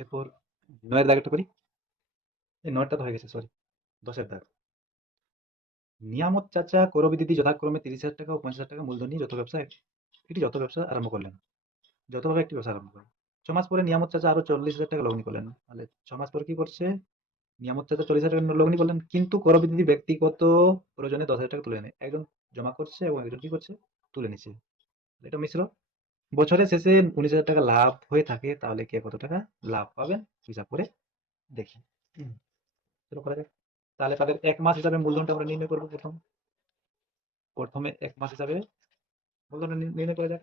এরপর নয়ের দাগ একটা করি। এই নয়টা তো হয়ে গেছে সরি দশের দাগ। নিয়ামত চাচা, করবি দিদি যথাক্রমে তিরিশ হাজার টাকা ও পঞ্চাশ হাজার টাকা মূলধন যত ব্যবসা, এটি যত ব্যবসা আরম্ভ করলেন। যতভাবে একটি ব্যবসা আরম্ভ করলেন ছ মাস পরে নিয়ামত চাচা আরও চল্লিশ হাজার টাকা লগ্নি করলেন। তাহলে ছ মাস পরে কি করছে? নিয়ামত চাচা চল্লিশ হাজার টাকা লগ্নি করলেন, কিন্তু করবি দিদি ব্যক্তিগত প্রয়োজনে দশ হাজার টাকা তুলে নেয়। একজন জমা করছে এবং একজন কি করছে? তুলে নিচ্ছে। এটা মিশ্র। বছরের শেষে উনিশ হাজার টাকা লাভ হয়ে থাকে তাহলে কে কত টাকা লাভ পাবেন হিসাব করে দেখি। করা যাক। তাহলে তাদের এক মাস হিসাবে মূলধনটা আমরা নির্ণয় করব প্রথম। প্রথমে এক মাস হিসাবে মূলধন নির্ণয় করা যাক।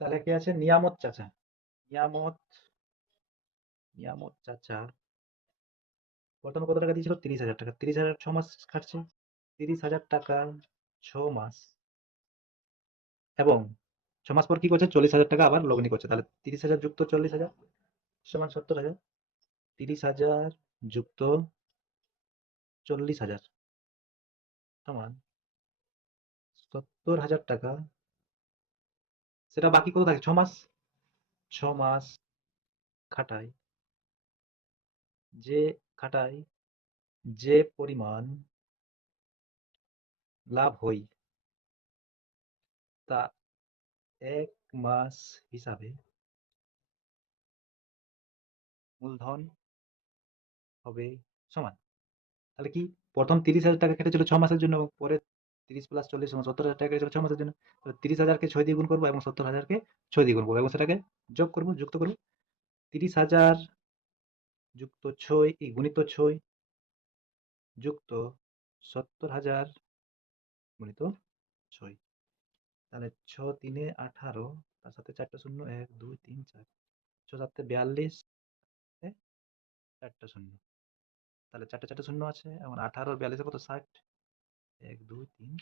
তাহলে কে আছে? নিয়ামত চাচা। নিয়ামত নিয়ামত চাচা। প্রথমে কত টাকা দিয়েছিল? তিরিশ হাজার টাকা। তিরিশ হাজার ছ মাস খাটছে। তিরিশ হাজার টাকা ছ মাস। এবং ছ মাস পর কি করছে? চল্লিশ হাজার টাকা আবার লগ্নি করছে। তাহলে তিরিশ হাজার যুক্ত চল্লিশ হাজার সমান সত্তর হাজার। তিরিশ হাজার যুক্ত চল্লিশ হাজার সমান সত্তর হাজার টাকা। সেটা বাকি কত থাকে? ছ মাস ছ মাস খাটায় যে খাটায় যে পরিমাণ লাভ হই। তা এক মাস হিসাবে মূলধন হবে সমান তাহলে কি প্রথম তিরিশ হাজার টাকা কেটেছিল ছ মাসের জন্য এবং পরে তিরিশ প্লাস চল্লিশ সত্তর হাজার টাকা কেটেছিল ছ মাসের জন্য তাহলে তিরিশ হাজারকে ছয় দিয়ে গুণ করব এবং সত্তর হাজারকে ছয় দিয়ে গুণ করব এবং সেটাকে যোগ করব যুক্ত করব তিরিশ হাজার যুক্ত ছয় এই গুণিত ছয় যুক্ত সত্তর হাজার গুণিত ছয় তাহলে ছ তিনে আঠারো, তার সাথে চারটা শূন্য, এক, দুই, তিন, চার। ছ সাতে বিয়াল্লিশ চারটা শূন্য। তাহলে চারটে চারটে শূন্য আছে এবং আঠারো, বিয়াল্লিশে কত? ষাট। এক, দুই, তিন।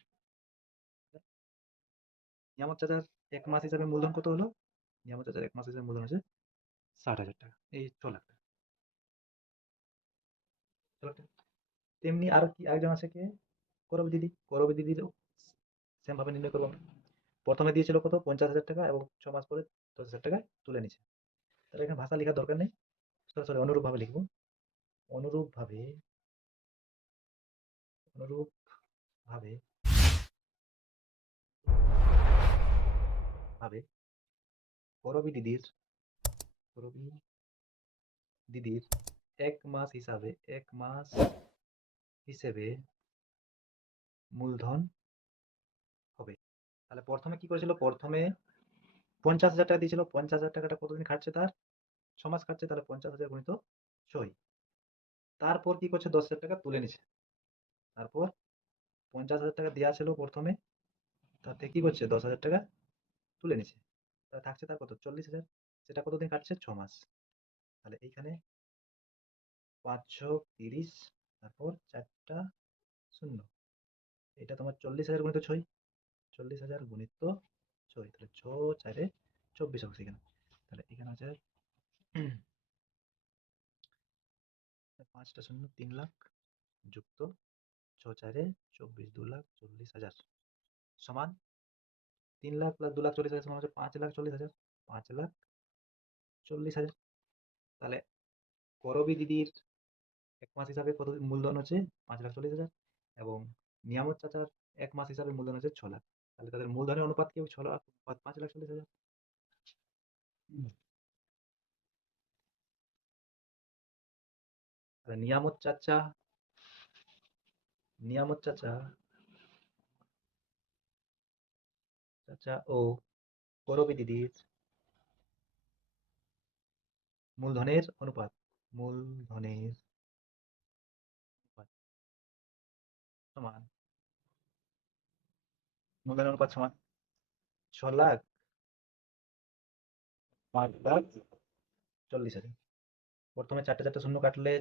নিয়ামত চাচার এক মাস হিসাবে মূলধন কত হলো? নিয়ামত চাচার এক মাস হিসাবে মূলধন আছে ষাট হাজার টাকা। এই ছ লাখ টাকা। তেমনি আরও কি আরেকজন আছে কে? করবি দিদি? করবি সেম ভাবে নির্ণয় করব আমরা। প্রথমে দিয়েছিল কত? পঞ্চাশ হাজার টাকা এবং ছ মাস পরে দশ হাজার টাকা তুলে নিচ্ছে তাহলে এখানে ভাষা লেখার দরকার নেই। সরাসরি অনুরূপ ভাবে লিখব। অনুরূপ ভাবে অনুরূপ ভাবে ভাবে করবি দিদির করবি দিদির এক মাস হিসাবে, এক মাস হিসেবে মূলধন হবে। তাহলে প্রথমে কি করেছিল? প্রথমে পঞ্চাশ হাজার টাকা দিয়েছিল। পঞ্চাশ হাজার টাকাটা কতদিন খাটছে তার? মাস খাটছে, তাহলে পঞ্চাশ হাজার গুণিত ছয়। তারপর কি করছে? দশ হাজার টাকা তুলে নিছে। তারপর পঞ্চাশ হাজার টাকা দেওয়া ছিল প্রথমে। তাতে কি করছে? দশ হাজার টাকা তুলে নিছে। তাহলে থাকছে তার কত? চল্লিশ হাজার। সেটা কতদিন কাটছে ছ মাস তাহলে এইখানে পাঁচশো তিরিশ, তারপর চারটা শূন্য। এটা তোমার চল্লিশ হাজার গুণিত ছয়। চল্লিশ হাজার গুণিত ছয় তাহলে ছ চারে চব্বিশ হবে সেখানে। তাহলে এখানে আছে পাঁচটা শূন্য তিন লাখ যুক্ত ছ চারে চব্বিশ, দু লাখ চল্লিশ হাজার। সমান তিন লাখ প্লাস দু লাখ চল্লিশ হাজার সমান হচ্ছে পাঁচ লাখ চল্লিশ হাজার। পাঁচ লাখ চল্লিশ হাজার। তাহলে করবি দিদির এক মাস হিসাবে কত মূলধন হচ্ছে? পাঁচ লাখ চল্লিশ হাজার। এবং নিয়ামত চাচার এক মাস হিসাবে মূলধন হচ্ছে ছ লাখ। তাহলে তাদের মূলধনের অনুপাত কি? হবে ছ লাখ পাঁচ লাখ চল্লিশ হাজার। নিয়ামত চাচা নিয়ামত চাচা চাচা ও করবি দিদির মূলধনের অনুপাত মূলধনের সমান মূলধনের অনুপাত সমান ছ লাখ? পাঁচ লাখ? চল্লিশ হাজার। প্রথমে চারটে চারটে শূন্য কাটলে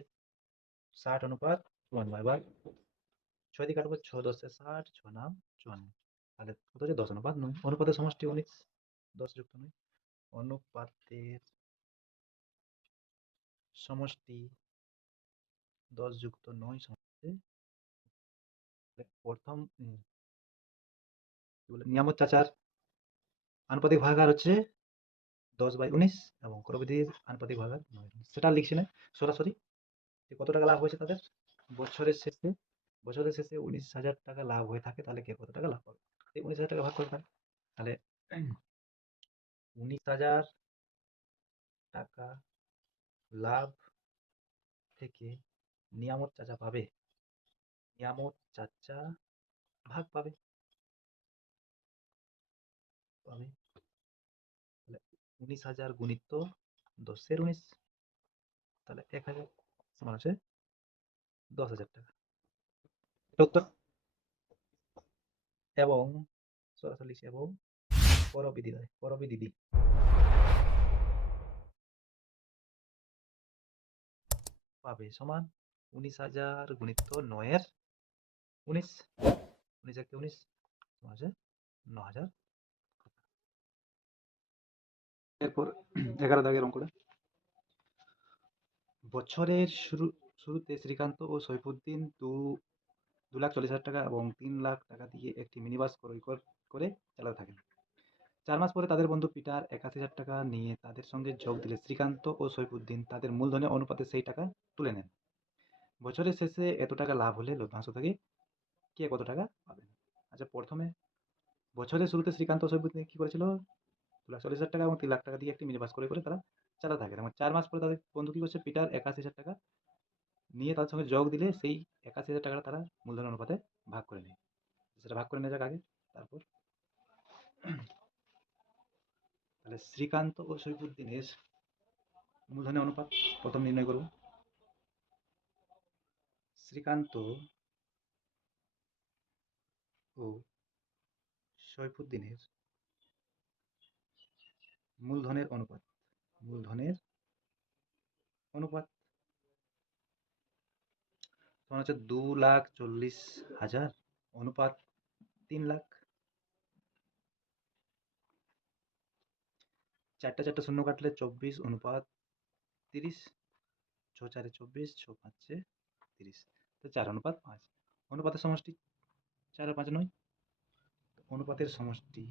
ষাট অনুপাত এবার ছয় দিয়ে কাটবো ছ দশে ষাট ছ নাম চুয়ান্ন। তাহলে কত হচ্ছে? দশ অনুপাত নয়। অনুপাতের সমষ্টি উনিশ দশ যুক্ত নয়। অনুপাতের সমষ্টি দশ যুক্ত নয় সমষ্টি। প্রথম নিয়ামত চাচার আনুপাতিক ভাগাকার হচ্ছে দশ বাই উনিশ এবং করবিধির আনুপাতিক ভাগার সেটা লিখছি না সরাসরি কত টাকা লাভ হয়েছে তাদের? বছরের শেষে বছরের শেষে উনিশ হাজার টাকা লাভ হয়ে থাকে, তাহলে কে কত টাকা লাভ পাবে এই উনিশ হাজার টাকা ভাগ করে তাহলে উনিশ হাজার টাকা লাভ থেকে নিয়ামত চাচা পাবে। নিয়ামত চাচা ভাগ পাবে। পাবে তাহলে উনিশ হাজার গুণিত দশের উনিশ, তাহলে এক হাজার সমান আছে দশ হাজার টাকা। উত্তর। এবং সরাসরি এবং পরবিধি দেয় পরবিধি পাবে সমান উনিশ হাজার গুণিত নয়ের উনিশ উনিশ একে উনিশ আছে ন হাজার এরপর এগারো দাগের অঙ্কটা বছরের শুরু, শুরুতে শ্রীকান্ত ও সৈফুদ্দিন দু দু লাখ চল্লিশ হাজার টাকা এবং তিন লাখ টাকা দিয়ে একটি মিনি বাস ক্রয় কর- চালাতে থাকেন। চার মাস পরে তাদের বন্ধু পিটার একাশি হাজার টাকা নিয়ে তাদের সঙ্গে যোগ দিলে শ্রীকান্ত ও সৈফুদ্দিন তাদের মূলধনের অনুপাতে সেই টাকা তুলে নেন। বছরের শেষে এত টাকা লাভ হলে লভ্যাংশ থেকে কে কত টাকা পাবেন? আচ্ছা প্রথমে বছরের শুরুতে শ্রীকান্ত সৈফুদ্দিন কী করেছিল? দু লাখ চল্লিশ হাজার টাকা এবং তিন লাখ টাকা দিয়ে একটি মিনি বাস করে করে তারা চালাতে থাকে। এবং চার মাস পরে তাদের বন্ধু কী করছে? পিটার একাশি হাজার টাকা নিয়ে তাদের সঙ্গে যোগ দিলে সেই একাশি হাজার টাকাটা তারা মূলধন অনুপাতে ভাগ করে নেয়। সেটা ভাগ করে নেওয়া যাক আগে, তারপর। তাহলে শ্রীকান্ত ও সৈফুদ্দিনের মূলধনের অনুপাত প্রথম নির্ণয় করব। শ্রীকান্ত ও সৈফুদ্দিনের মূলধনের অনুপাত মূলধনের অনুপাত। তোমার হচ্ছে দু লাখ চল্লিশ হাজার, অনুপাত তিন লাখ। চারটা চারটা শূন্য কাটলে চব্বিশ, অনুপাত তিরিশ। ছ চারে চব্বিশ, ছ পাঁচে তিরিশ। তো চার অনুপাত পাঁচ। অনুপাতের সমষ্টি চার পাঁচ নয়। অনুপাতের সমষ্টি,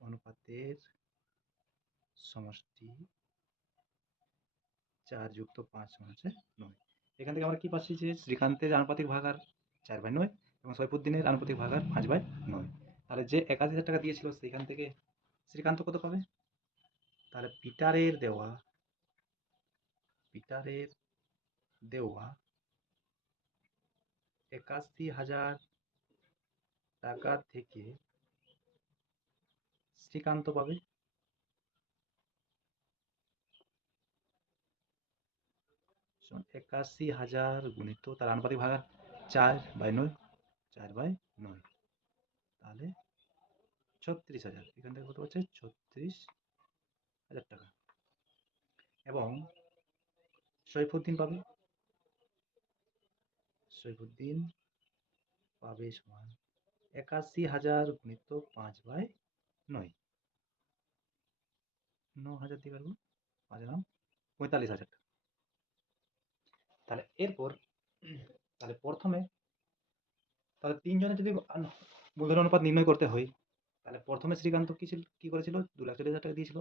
অনুপাতের সমষ্টি চার যুক্ত পাঁচ হচ্ছে নয়। এখান থেকে আমরা কি পাচ্ছি যে শ্রীকান্তের আনুপাতিক ভাগ আর চার বাই নয় এবং সৈফুদ্দিনের আনুপাতিক ভাগ আর পাঁচ বাই নয়। তাহলে যে একাশি হাজার টাকা দিয়েছিল সেখান থেকে শ্রীকান্ত কত পাবে? তাহলে পিটারের দেওয়া পিটারের দেওয়া একাশি হাজার টাকা থেকে শ্রীকান্ত পাবে একাশি হাজার গুণিত তার আনুপাতিক ভাগ চার বাই নয়, চার বাই নয়। তাহলে ছত্রিশ হাজার, এখান থেকে কত হচ্ছে? ছত্রিশ হাজার টাকা। এবং সৈফুদ্দিন পাবে? সৈফুদ্দিন পাবে সমান একাশি হাজার গুণিত পাঁচ বাই নয়। ন হাজার দিয়ে কাটবো, পাঁচ পঁয়তাল্লিশ হাজার টাকা। তাহলে এরপর, তাহলে প্রথমে, তাহলে তিনজনের যদি মূলধন অনুপাত নির্ণয় করতে হয়, তাহলে প্রথমে শ্রীকান্ত কি ছিল, কি করেছিল? দু লাখ চল্লিশ হাজার টাকা দিয়েছিল।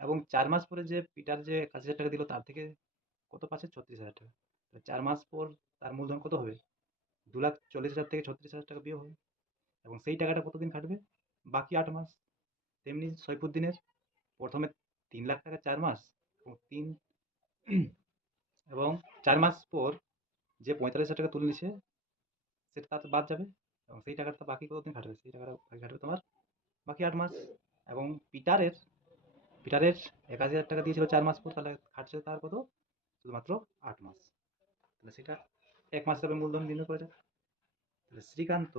এবং চার মাস পরে যে পিটার যে একাশি হাজার টাকা দিল, তার থেকে কত পাচ্ছে? ছত্রিশ হাজার টাকা। চার মাস পর তার মূলধন কত হবে? দু লাখ চল্লিশ হাজার থেকে ছত্রিশ হাজার টাকা বিয়োগ হবে। এবং সেই টাকাটা কতদিন খাটবে? বাকি আট মাস। তেমনি সৈফুদ্দিনের প্রথমে তিন লাখ টাকা চার মাস এবং তিন এবং চার মাস পর যে পঁয়তাল্লিশ হাজার টাকা তুলে নিছে, সেটা তাতে বাদ যাবে এবং সেই টাকাটা বাকি কতদিন খাটবে? সেই টাকাটা বাকি খাটবে তোমার বাকি আট মাস এবং পিটারের পিটারের একাশি হাজার টাকা দিয়েছিল চার মাস পর, তাহলে খাটছে তার কত? শুধুমাত্র আট মাস। তাহলে সেটা এক মাস হিসাবে মূলধন নির্ণয় করা যাক। তাহলে শ্রীকান্ত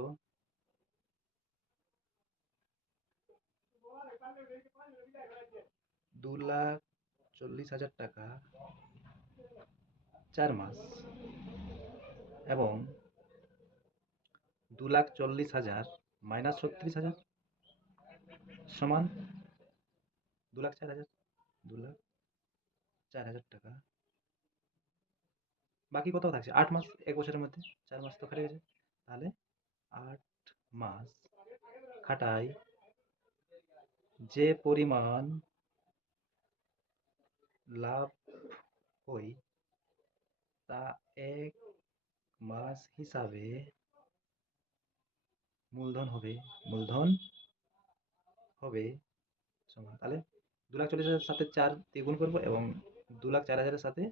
দু লাখ চল্লিশ হাজার টাকা চার মাস এবং দু লাখ চল্লিশ হাজার মাইনাস ছত্রিশ হাজার সমান দু লাখ চার হাজার, দু লাখ চার হাজার টাকা। বাকি কত থাকছে? আট মাস, এক বছরের মধ্যে? চার মাস তো খাটে গেছে। তাহলে আট মাস খাটাই যে পরিমাণ লাভ হয় তা এক মাস হিসাবে মূলধন হবে মূলধন হবে সমান তাহলে দু লাখ চল্লিশ হাজারের সাথে চার দিয়ে গুণ করব এবং দু লাখ চার হাজারের সাথে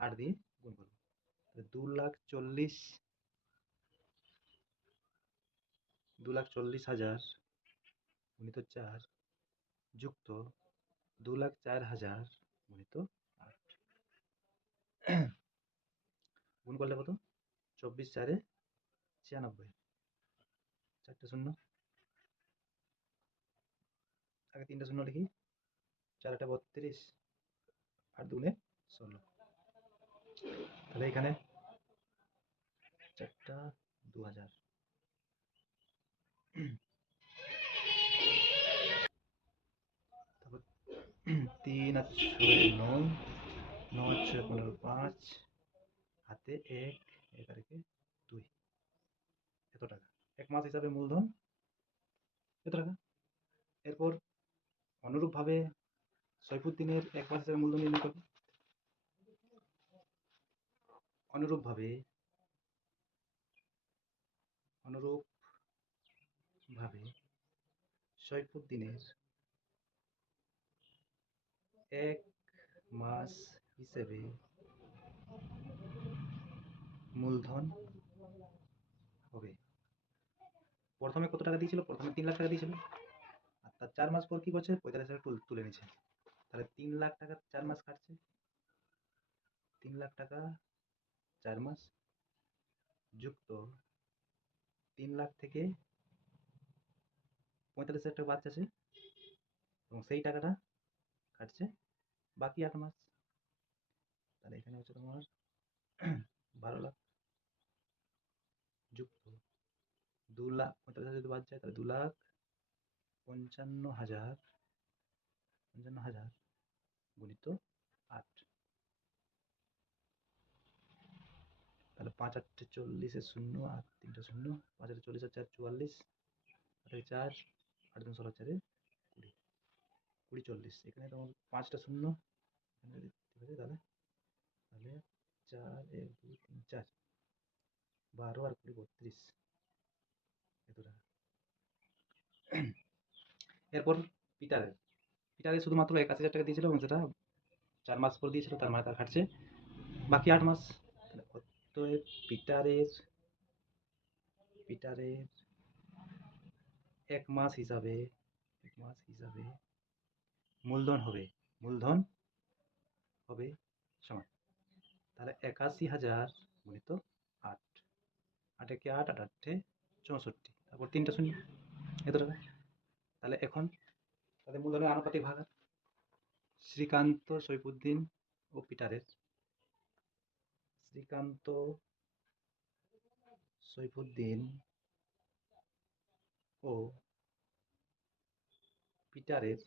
আট দিয়ে গুণ করব। দু লাখ চল্লিশ, দু লাখ চল্লিশ হাজার গুণিত চার যুক্ত দু লাখ চার হাজার গুণিত আট। গুণ করলে কত চব্বিশ চারে ছিয়ানব্বই। চারটে শূন্য। আগে তিনটে শূন্য লিখি। চারটা বত্রিশ আর দুনে ষোলো। তাহলে এখানে চারটা দু হাজার তারপর তিন আর ছয় নয়। নয় ছয় পনেরো পাঁচ। হাতে এক এক আর দুই। এত টাকা। এক মাস হিসাবে মূলধন এত টাকা। এরপর অনুরূপভাবে সৈফুদ্দিনের এক মাস হিসাবে মূলধন নির্ণয় করবে। অনুরূপভাবে অনুরূপভাবে সৈফুদ্দিনের এক মাস হিসেবে মূলধন। হবে প্রথমে কত টাকা দিয়েছিল? প্রথমে তিন লাখ টাকা দিয়েছিল। আর তার চার মাস পর কি করছে পঁয়তাল্লিশ টাকা তুলে নিচ্ছে তাহলে তিন লাখ টাকা চার মাস কাটছে। তিন লাখ টাকা চার মাস যুক্ত। তিন লাখ থেকে পঁয়তাল্লিশ হাজার টাকা বাদ যাচ্ছে এবং সেই টাকাটা কাটছে বাকি আট মাস। তাহলে এখানে হচ্ছে তোমার বারো লাখ যুক্ত দু লাখ পঁয়তাল্লিশ হাজার যদি বাদ যায়, তাহলে দু লাখ পঞ্চান্ন হাজার পঞ্চান্ন হাজার গুণিত আট। তাহলে পাঁচ আটটে চল্লিশে শূন্য আর তিনটে শূন্য, পাঁচ আটে চল্লিশ আর চার চুয়াল্লিশ, আটে চার, আট দিন ষোলো চারে কুড়ি। কুড়ি চল্লিশ, এখানে তোমার পাঁচটা শূন্য ঠিক আছে তাহলে তাহলে চার, এক, দুই, তিন, চার, বারো আর কুড়ি বত্রিশ। এরপর পিটারের পিটারে শুধুমাত্র একাশি হাজার টাকা দিয়েছিল এবং সেটা চার মাস পর দিয়েছিল, তার মানে তার খাটছে। বাকি আট মাস পিটারের পিটারের এক মাস হিসাবে, এক মাস হিসাবে মূলধন হবে মূলধন হবে সমান। তাহলে একাশি হাজার গুণিত আট। আট একে আট? আট আটে চৌষট্টি। তারপর তিনটা শূন্য। এত টাকা তাহলে এখন তাদের মূলধনের আনুপাতিক ভাগ শ্রীকান্ত সৈফুদ্দিন ও পিটারের। শ্রীকান্ত সৈফুদ্দিন ও পিটারের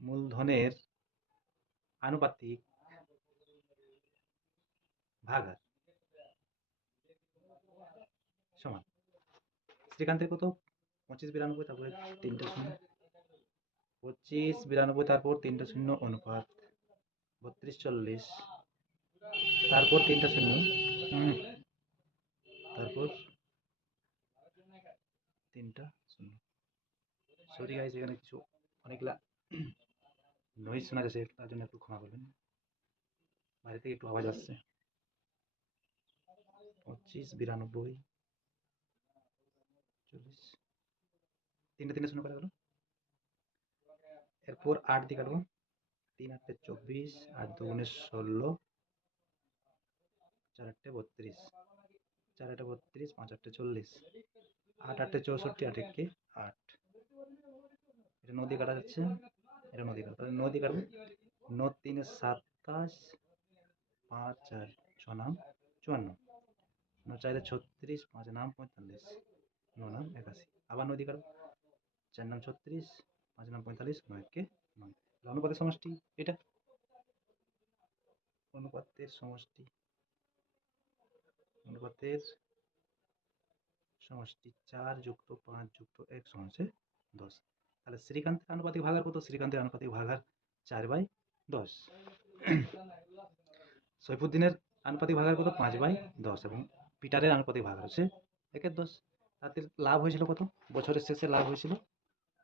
মূলধনের আনুপাতিক ভাগার সমান শ্রীকান্তের কত? পঁচিশ বিরানব্বই, তারপরে তিনটে শূন্য। পঁচিশ বিরানব্বই, তারপর তিনটে শূন্য অনুপাত। বত্রিশ চল্লিশ। তারপর তিনটা শূন্য। তারপর তিনটা শূন্য। সরি গাইজ এখানে কিছু অনেকগুলা নয়েজ শোনা যাচ্ছে, তার জন্য একটু ক্ষমা করবেন। বাইরে থেকে একটু আওয়াজ আসছে। পঁচিশ বিরানব্বই। চল্লিশ। তিনটে তিনটে শূন্য করা গেল। এরপর আট দিয়ে কাটবো। তিন আটটে চব্বিশ, আট দুগুণে ষোলো। চার আটটে বত্রিশ। চার আটে বত্রিশ, পাঁচ আটটে চল্লিশ। আট আটটে চৌষট্টি, আট একে আট। এটা নদী কাটা যাচ্ছে। এটা নদী কাটা তাহলে নদী কাটবো। ন তিনে সাতাশ, পাঁচ চার ছ নাম চুয়ান্ন। ন চারে ছত্রিশ, পাঁচ নাম পঁয়তাল্লিশ। ন নাম একাশি আবার নদী কাটবো চার নাম ছত্রিশ পাঁচ নাম পঁয়তাল্লিশ নয় তাহলে অনুপাতের সমষ্টি এটা অনুপাতের সমষ্টি অনুপাতের সমষ্টি চার যুক্ত পাঁচ যুক্ত এক সমান দশ তাহলে শ্রীকান্তের আনুপাতিক ভাগার কত শ্রীকান্তের আনুপাতিক ভাগার চার বাই দশ সৈফুদ্দিনের আনুপাতিক ভাগার কত পাঁচ বাই দশ এবং পিটারের আনুপাতিক ভাগ হচ্ছে একের দশ তাদের লাভ হয়েছিল কত? বছরের শেষে লাভ হয়েছিল?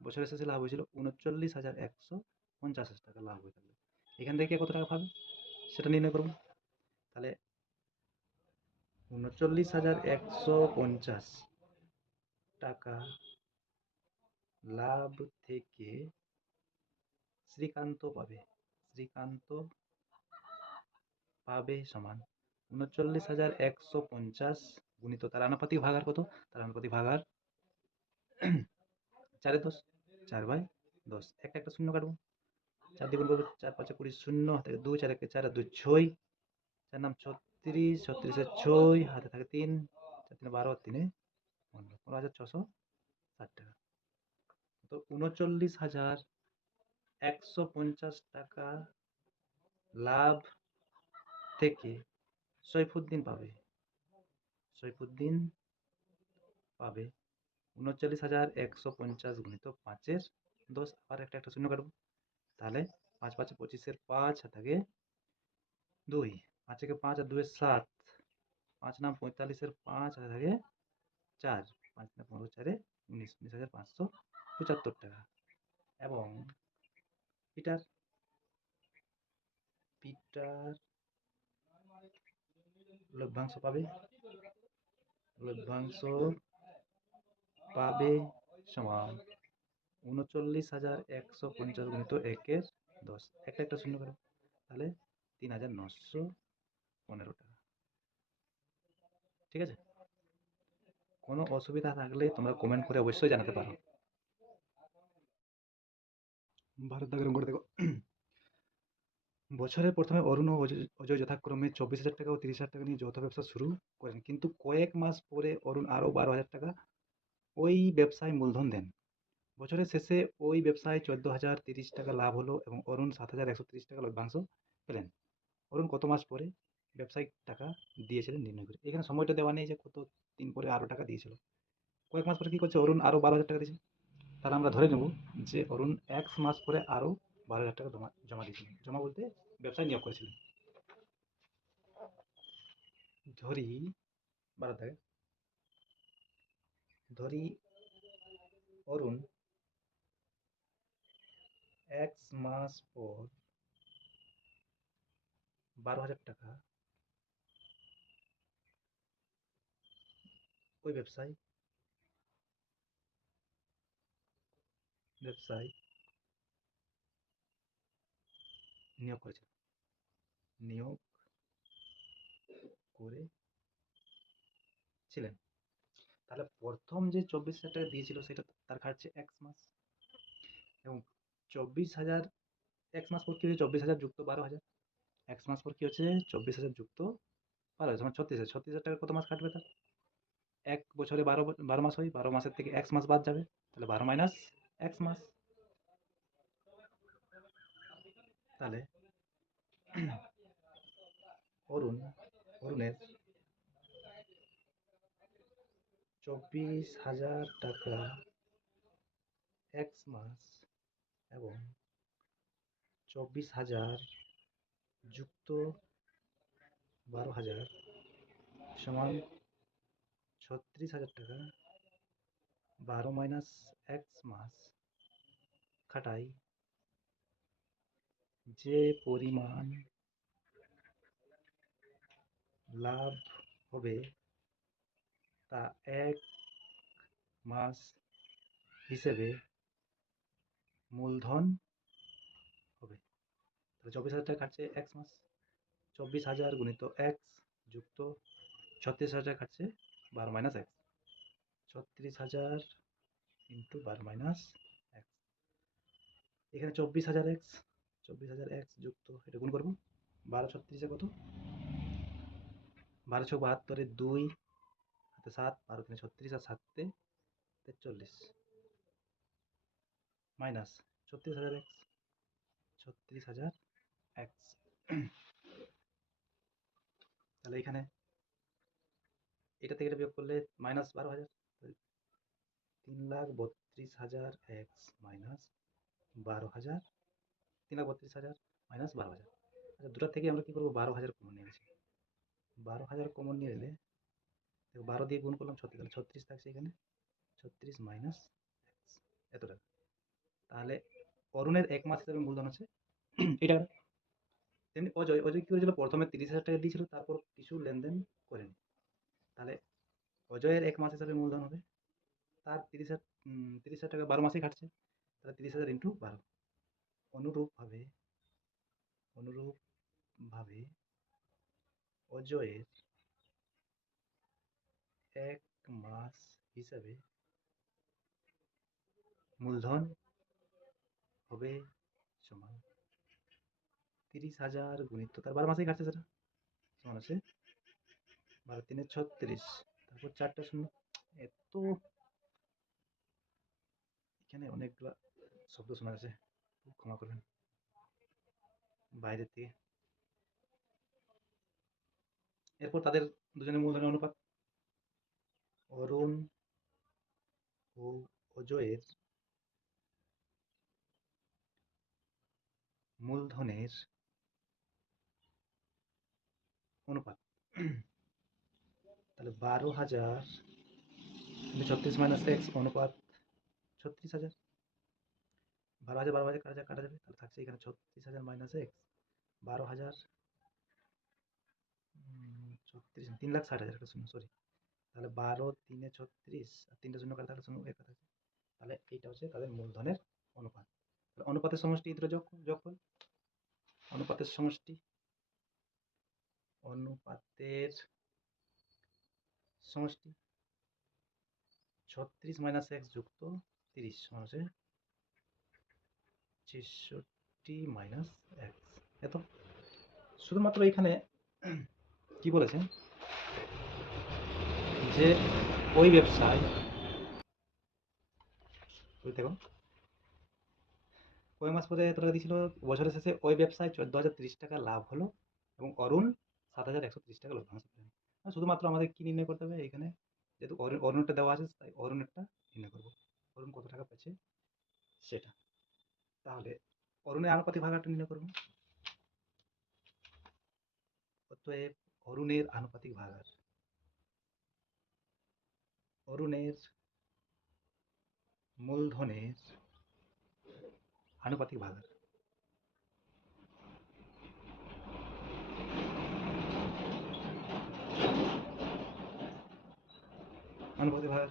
বছরের শেষে লাভ হয়েছিল উনচল্লিশ হাজার একশো পঞ্চাশ টাকা লাভ হয়ে এখান থেকে কত টাকা পাবে? সেটা নির্ণয় করব তাহলে উনচল্লিশ হাজার একশো পঞ্চাশ টাকা লাভ থেকে শ্রীকান্ত পাবে। শ্রীকান্ত পাবে সমান উনচল্লিশ হাজার একশো পঞ্চাশ গুণিত, তার আনুপাতিক ভাগার কত? তার আনুপাতিক ভাগার চারে দশ, চার বাই দশ। একটা একটা শূন্য কাটবো। চার দ্বিগুণ করব, চার পাঁচে কুড়ি শূন্য, হাতে দুই, চার একে চার, দুই ছয়। চার নাম ছত্রিশ, ছত্রিশে ছয়, হাতে থাকে তিন, চার তিনে বারো তিনে পনেরো। পনেরো হাজার ছশো ষাট টাকা। তো উনচল্লিশ হাজার একশো পঞ্চাশ টাকা লাভ থেকে সৈফুদ্দিন পাবে। সৈফুদ্দিন পাবে। উনচল্লিশ হাজার একশো পঞ্চাশ গুণিত পাঁচের দশ, আবার একটা একটা শূন্য কাটবো। তাহলে পাঁচ পাঁচে পঁচিশের পাঁচ থাকে দুই। পাঁচ একে পাঁচ আর দুয়ের সাত। পাঁচ নাম পঁয়তাল্লিশের পাঁচ আর থাকে চার। পাঁচ নাম পনেরো, চারে উনিশ। উনিশ হাজার পাঁচশো পঁচাত্তর টাকা। এবং পিটার পিটার লভ্যাংশ পাবে। লভ্যাংশ পাবে সমান উনচল্লিশ হাজার একশো পঞ্চাশ গুণিত একের দশ। একটা একটা শূন্য করো। তাহলে তিন হাজার নশো পনেরো টাকা ঠিক আছে? কোনো অসুবিধা থাকলে তোমরা কমেন্ট করে অবশ্যই জানাতে পারো। ভারত দাগের অঙ্কটা দেখো। বছরের প্রথমে অরুণ ও অজয়- যথাক্রমে চব্বিশ হাজার টাকা ও তিরিশ হাজার টাকা নিয়ে যৌথ ব্যবসা শুরু করেন। কিন্তু কয়েক মাস পরে অরুণ আরও বারো হাজার টাকা ওই ব্যবসায় মূলধন দেন। বছরের শেষে ওই ব্যবসায় চোদ্দ হাজার তিরিশ টাকা লাভ হলো এবং অরুণ সাত হাজার একশো তিরিশ টাকা লভ্যাংশ পেলেন। অরুণ কত মাস পরে ব্যবসায়িক টাকা দিয়েছিলেন নির্ণয় করে? এখানে সময়টা দেওয়া নেই যে কত দিন পরে আরও টাকা দিয়েছিল। কয়েক মাস পরে কী করছে? অরুণ আরও বারো হাজার টাকা দিয়েছে। তাহলে আমরা ধরে নেব যে অরুণ এক মাস পরে আরও বারো হাজার টাকা জমা জমা দিয়েছিলেন। জমা বলতে ব্যবসায় নিয়োগ করেছিলেন। ধরি, বারো থেকে ধরি, অরুণ, এক মাস পর বারো হাজার টাকা ওই ব্যবসায় ব্যবসায় নিয়োগ করেছিল নিয়োগ করে ছিলেন। তাহলে প্রথম যে চব্বিশ হাজার টাকা দিয়েছিল সেটা তার খাটছে এক মাস। এবং চব্বিশ হাজার, এক মাস পর কী হচ্ছে চব্বিশ হাজার যুক্ত বারো হাজার। এক মাস পর কী হচ্ছে? চব্বিশ হাজার যুক্ত বারো হাজার। মানে ছত্রিশ হাজার। ছত্রিশ হাজার টাকা কত মাস কাটবে তার? এক বছরে বারো বারো মাস হয়। বারো মাসের থেকে এক মাস বাদ যাবে। তাহলে বারো মাইনাস এক মাস। তাহলে অরুণ, অরুণের চব্বিশ হাজার টাকা এক মাস এবং চব্বিশ হাজার যুক্ত বারো হাজার সমান ছত্রিশ হাজার টাকা বারো মাইনাস এক মাস খাটাই যে পরিমাণ লাভ হবে তা এক মাস হিসেবে মূলধন হবে। চব্বিশ হাজার টাকা খাটছে এক মাস। চব্বিশ হাজার গুণিত এক্স যুক্ত ছত্রিশ হাজার টাকা খাটছে বারো মাইনাস এক্স ছত্রিশ হাজার ইন্টু বারো মাইনাস এক্স এখানে চব্বিশ হাজার এক্স চব্বিশ হাজার এক্স যুক্ত। এটা গুণ করব। বারো ছত্রিশে কত? বারো ছ বাহাত্তরে দুই সাত বারো ছত্রিশ তেচল্লিশ। মাইনাস ছত্রিশ হাজার এক্স ছত্রিশ হাজার এক্স তাহলে এখানে এটা থেকে এটা বিয়োগ করলে মাইনাস বারো হাজার। তিন লাখ বত্রিশ হাজার এক্স মাইনাস বারো হাজার। তিন লাখ বত্রিশ হাজার মাইনাস বারো হাজার। আচ্ছা দুটার থেকে আমরা কী করব? বারো হাজার কমন নিয়ে নিয়েছি বারো হাজার কমন নিয়ে নিলে বারো দিয়ে গুণ করলাম ছত্রিশ, তাহলে ছত্রিশ থাকছে এখানে। ছত্রিশ মাইনাস এত টাকা। তাহলে অরুণের এক মাস হিসাবে মূলধন আছে। এটা তেমনি অজয় অজয় কী করেছিল? প্রথমে তিরিশ হাজার টাকা দিয়েছিল, তারপর কিছু লেনদেন করেনি। তাহলে অজয়ের এক মাস হিসাবে মূলধন হবে। তার তিরিশ হাজার তিরিশ হাজার টাকা বারো মাসেই খাটছে। তাহলে তিরিশ হাজার ইন্টু বারো। অনুরূপভাবে অনুরূপভাবে অজয়ের এক মাস হিসাবে মূলধন হবে সমান তিরিশ হাজার গুণিত, তার বারো মাসেই কাটছে সেটা, সমান আছে বারো তিনে ছত্রিশ, তারপর চারটা শূন্য, এত, এখানে অনেকগুলা শব্দ শোনা যাচ্ছে। ক্ষমা করবেন। বাইরের থেকে এরপর তাদের দুজনের মূলধনের অনুপাত। অরুণ ও অজয়ের মূলধনের অনুপাত। তাহলে বারো হাজার ছত্রিশ মাইনাস এক্স অনুপাত ছত্রিশ হাজার। বারো হাজার বারো হাজার কাটা কাটা যাবে, তাহলে থাকছে এখানে ছত্রিশ হাজার মাইনাস এক্স বারো হাজার ছত্রিশ, তিন লাখ ষাট হাজার একটা শূন্য সরি তাহলে বারো তিনে ছত্রিশ, আর তিনটে শূন্য কাটা থাকলে শূন্য এক কাটা তাহলে এইটা হচ্ছে তাদের মূলধনের অনুপাত। তাহলে অনুপাতের সমষ্টি দুটো যোগ করুন অনুপাতের সমষ্টি অনুপাতের সমষ্টি, ছত্রিশ মাইনাস এক্স যুক্ত তিরিশ, সমান ছেষট্টি মাইনাস এক্স এত? শুধুমাত্র এখানে কি বলেছেন? যে ওই ব্যবসায় ওই দেখো কয় মাস পরে এত টাকা দিয়েছিল? বছরের শেষে ওই ব্যবসায় চোদ্দ হাজার তিরিশ টাকা লাভ হলো এবং অরুণ সাত হাজার একশো তিরিশ টাকা লভ্যাংশ পেলেন শুধুমাত্র আমাদের কি নির্ণয় করতে হবে এখানে? যেহেতু অরুণ, অরুণটা দেওয়া আছে, তাই অরুণেরটা নির্ণয় করব। অরুণ কত টাকা পাচ্ছে সেটা। তাহলে অরুণের আনুপাতিক ভাগাটা নির্ণয় করব? অতএব অরুণের আনুপাতিক ভাগার অরুণের মূলধনের আনুপাতিক ভাগার অনুপাতিক ভাগ।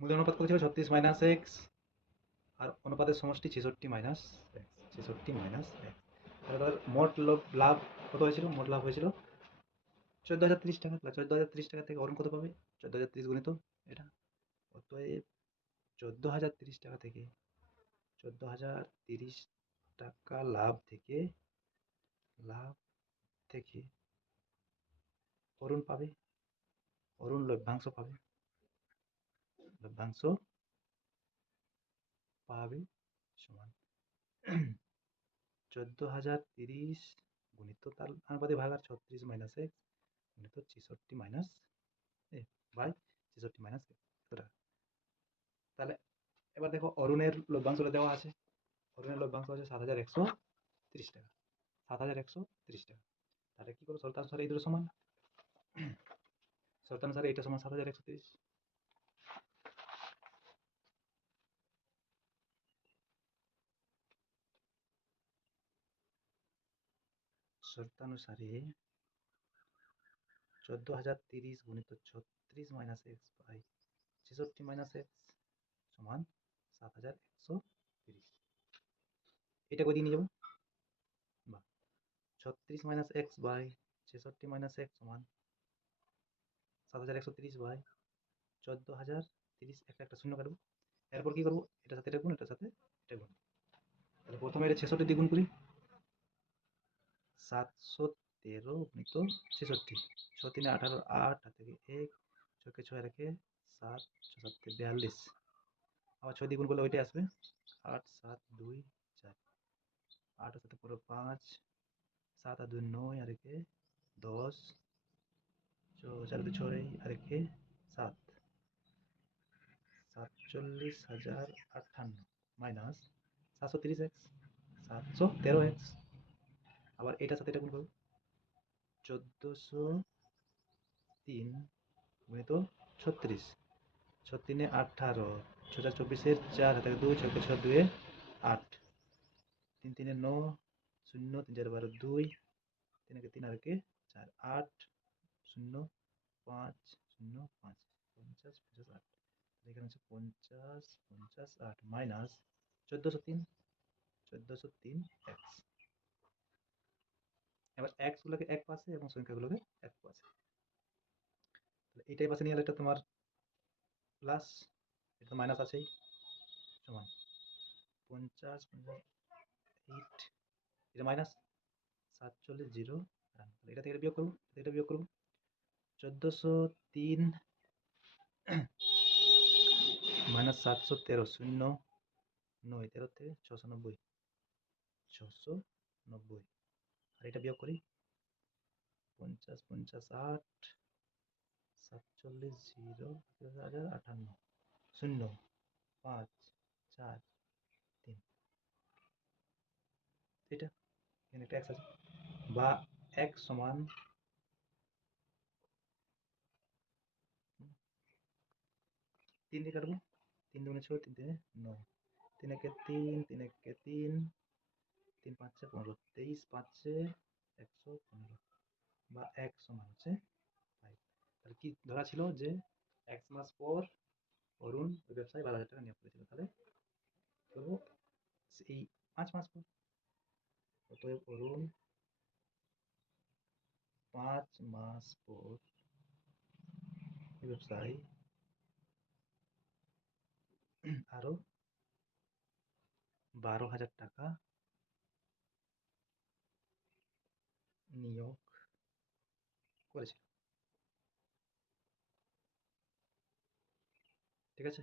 মূলধন অনুপাত কত ছিল? ছত্রিশ মাইনাস এক্স আর অনুপাতের সমষ্টি ছেষট্টি মাইনাস এক্স ছেষট্টি মাইনাস এক্স তাহলে তাদের মোট লাভ কত হয়েছিল? মোট লাভ হয়েছিল চোদ্দ হাজার তিরিশ টাকা। চোদ্দ হাজার তিরিশ টাকা থেকে অরুণ কত পাবে? চোদ্দ হাজার তিরিশ গুণিত এটা। অতএব চোদ্দ হাজার তিরিশ টাকা থেকে চোদ্দ হাজার তিরিশ টাকা লাভ থেকে লাভ থেকে অরুণ পাবে। অরুণ লভ্যাংশ পাবে। লভ্যাংশ পাবে সমান চোদ্দ হাজার তিরিশ গুণিত তার ভাগ আর ছত্রিশ মাইনাস এক্স গুণিত ছেষট্টি মাইনাস এ বাই ছেষট্টি মাইনাস টাকা তাহলে এবার দেখো অরুণের লভ্যাংশটা দেওয়া আছে। অরুণের লভ্যাংশ আছে সাত হাজার একশো তিরিশ টাকা। সাত হাজার একশো তিরিশ টাকা। তাহলে কী করব শর্তানুসারে এই দুটো সমান। শর্তানুসারে এটা সমান সাত হাজার একশো তিরিশ। শর্তানুসারে চোদ্দ হাজার তিরিশ গুণিত ছত্রিশ মাইনাস এক্স বাই ছেষট্টি মাইনাস এক্স সমান সাত হাজার একশো তিরিশ। এটা কই দিয়ে নিয়ে যাব? বা ছত্রিশ মাইনাস এক্স বাই ছেষট্টি মাইনাস এক্স সমান সাত হাজার একশো তিরিশ বাই চোদ্দ হাজার তিরিশ। একটা একটা শূন্য কাটবো। এরপর কী করব? এটার সাথে এটা গুণ, এটার সাথে এটা গুণ। তাহলে প্রথমে এটা ছেষট্টি দিয়ে গুণ করি। সাতশো তেরো গুণিত ছেষট্টি। ছ তিনে আঠারো, আট থেকে এক ছকে ছয় রেখে সাত, ছ বিয়াল্লিশ। আবার ছয় দিয়ে গুণ করলে ওইটাই আসবে। আট, সাত, দুই, চার। আট সাথে পুরো পাঁচ। সাত আর দুই নয়, আর একে দশ। ছ, চার দুই ছয়, আর একে সাত। সাতচল্লিশ হাজার আটান্ন। মাইনাস সাতশো তিরিশ এক্স, সাতশো তেরো এক্স। আবার এটার সাথে এটা গুণ করো। চোদ্দোশো তিন গুণিত ছত্রিশ। ছ তিনে আঠারো ছ চার চব্বিশের চার হাতে দুই ছকে ছ দুয়ে আট। তিন তিনে ন, শূন্য, তিন চার বারো দুই। তিন একে তিন, আর একে চার, আট, শূন্য, পাঁচ শূন্য, পাঁচ, পঞ্চাশ পঞ্চাশ, আট। এখানে হচ্ছে পঞ্চাশ পঞ্চাশ, আট, মাইনাস চোদ্দোশো তিন চোদ্দোশো তিন, এক্স। এবার এক্স গুলোকে এক পাশে এবং সংখ্যাগুলোকে এক পাশে। তাহলে এইটাই পাশে নিয়ে এটা তোমার প্লাস এটা তো মাইনাস আছেই, সমান। পঞ্চাশ এইট এটা মাইনাস সাতচল্লিশ জিরো এটা থেকে বিয়োগ করব, এটা বিয়োগ করব। চোদ্দোশো তিন মাইনাস সাতশো তেরো, শূন্য, নয়, তেরো থেকে ছশো নব্বই ছশো নব্বই। আর এটা বিয়োগ করি। পঞ্চাশ পঞ্চাশ আট, সাতচল্লিশ, জিরো হাজার আটান্ন। শূন্য, পাঁচ, চার, তিন। এটা এখানে একটা এক্স আছে। বা এক সমান তিন দিয়ে কাটবো। তিন দুগুণে ছয়, তিন তিনে নয়। তিন একে তিন তিন একে তিন তিন পাঁচে পনেরো তেইশ পাঁচে একশো পনেরো বা এক সমান হচ্ছে ফাইভ তাহলে কি ধরা ছিল যে এক মাস পর অরুণ ওই ব্যবসায় বারো হাজার টাকা নিয়োগ করেছিল? তাহলে করব এই পাঁচ মাস পর। অতএব অরুণ পাঁচ মাস পর ব্যবসায় আরও বারো হাজার টাকা নিয়োগ করেছিল। ঠিক আছে?